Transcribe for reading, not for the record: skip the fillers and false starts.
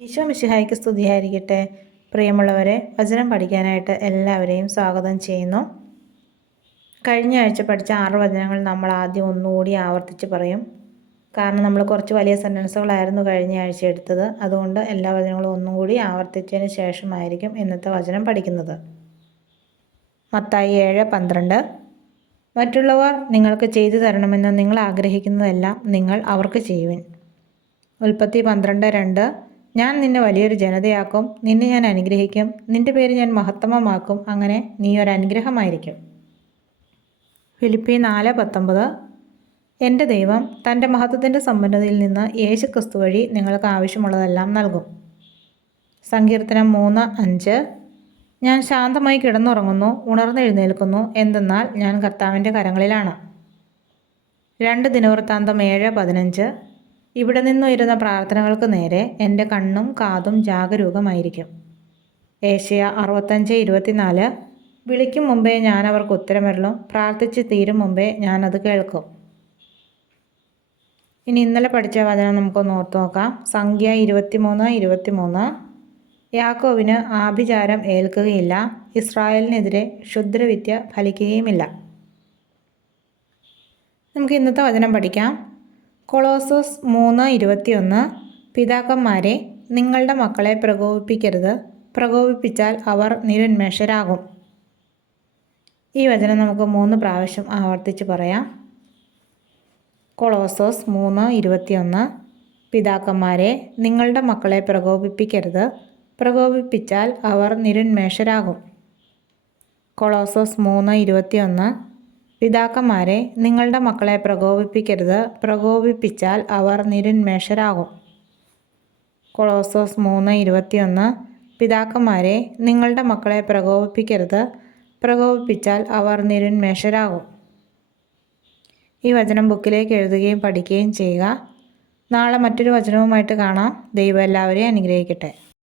ഈശോ മിശിഹായ്ക്ക് സ്തുതിയായിരിക്കട്ടെ. പ്രിയമുള്ളവരെ, വചനം പഠിക്കാനായിട്ട് എല്ലാവരെയും സ്വാഗതം ചെയ്യുന്നു. കഴിഞ്ഞ ആഴ്ച പഠിച്ച 6 വചനങ്ങൾ നമ്മൾ ആദ്യം ഒന്നുകൂടി ആവർത്തിച്ച് പറയും. കാരണം നമ്മൾ കുറച്ച് വലിയ സെൻറ്റൻസുകളായിരുന്നു കഴിഞ്ഞ ആഴ്ച എടുത്തത്. അതുകൊണ്ട് എല്ലാ വചനങ്ങളും ഒന്നും കൂടി ആവർത്തിച്ചതിന് ശേഷമായിരിക്കും ഇന്നത്തെ വചനം പഠിക്കുന്നത്. മത്തായി 7:12. മറ്റുള്ളവർ നിങ്ങൾക്ക് ചെയ്തു തരണമെന്ന് നിങ്ങൾ ആഗ്രഹിക്കുന്നതെല്ലാം നിങ്ങൾ അവർക്ക് ചെയ്യുവിൻ. ഉൽപ്പത്തി 12:2. ഞാൻ നിന്നെ വലിയൊരു ജനതയാക്കും, നിന്നെ ഞാൻ അനുഗ്രഹിക്കും, നിന്റെ പേര് ഞാൻ മഹത്തമമാക്കും, അങ്ങനെ നീ ഒരു അനുഗ്രഹമായിരിക്കും. ഫിലിപ്പി 4:19. എൻ്റെ ദൈവം തൻ്റെ മഹത്വത്തിൻ്റെ സമ്പന്നതയിൽ നിന്ന് യേശുക്രിസ്തു വഴി നിങ്ങൾക്ക് ആവശ്യമുള്ളതെല്ലാം നൽകും. സങ്കീർത്തനം 3:5. ഞാൻ ശാന്തമായി കിടന്നുറങ്ങുന്നു, ഉണർന്നെഴുന്നേൽക്കുന്നു, എന്തെന്നാൽ ഞാൻ കർത്താവിൻ്റെ കരങ്ങളിലാണ്. 2 ദിനവൃത്താന്തം 7:15. ഇവിടെ നിന്നുയരുന്ന പ്രാർത്ഥനകൾക്ക് നേരെ എൻ്റെ കണ്ണും കാതും ജാഗരൂകമായിരിക്കും. ഏശയ്യ 65:24. വിളിക്കും മുമ്പേ ഞാൻ അവർക്ക് ഉത്തരമരുളും, പ്രാർത്ഥിച്ച് തീരും മുമ്പേ ഞാൻ അത് കേൾക്കും. ഇനി ഇന്നലെ പഠിച്ച വചനം നമുക്കൊന്ന് ഓർത്ത് നോക്കാം. സംഖ്യ 23:23. യാക്കോബിന് ആഭിചാരം ഏൽക്കുകയില്ല, ഇസ്രായേലിനെതിരെ ക്ഷുദ്രവിദ്യ ഫലിക്കുകയുമില്ല. നമുക്ക് ഇന്നത്തെ വചനം പഠിക്കാം. കൊളോസോസ് 3:21. പിതാക്കന്മാരെ, നിങ്ങളുടെ മക്കളെ പ്രകോപിപ്പിക്കരുത്, പ്രകോപിപ്പിച്ചാൽ അവർ നിരുന്മേഷരാകും. ഈ വചനം നമുക്ക് 3 പ്രാവശ്യം ആവർത്തിച്ച് പറയാം. കൊളോസോസ് 3:21. പിതാക്കന്മാരെ, നിങ്ങളുടെ മക്കളെ പ്രകോപിപ്പിക്കരുത്, പ്രകോപിപ്പിച്ചാൽ അവർ നിരുന്മേഷരാകും. കൊളോസോസ് 3:21. പിതാക്കന്മാരെ, നിങ്ങളുടെ മക്കളെ പ്രകോപിപ്പിക്കരുത്, പ്രകോപിപ്പിച്ചാൽ അവർ നിരുന്മേഷരാകും. കൊളോസോസ് 3:21. പിതാക്കന്മാരെ, നിങ്ങളുടെ മക്കളെ പ്രകോപിപ്പിക്കരുത്, പ്രകോപിപ്പിച്ചാൽ അവർ നിരുന്മേഷരാകും. ഈ വചനം ബുക്കിലേക്ക് എഴുതുകയും പഠിക്കുകയും ചെയ്യുക. നാളെ മറ്റൊരു വചനവുമായിട്ട് കാണാം. ദൈവം എല്ലാവരെയും അനുഗ്രഹിക്കട്ടെ.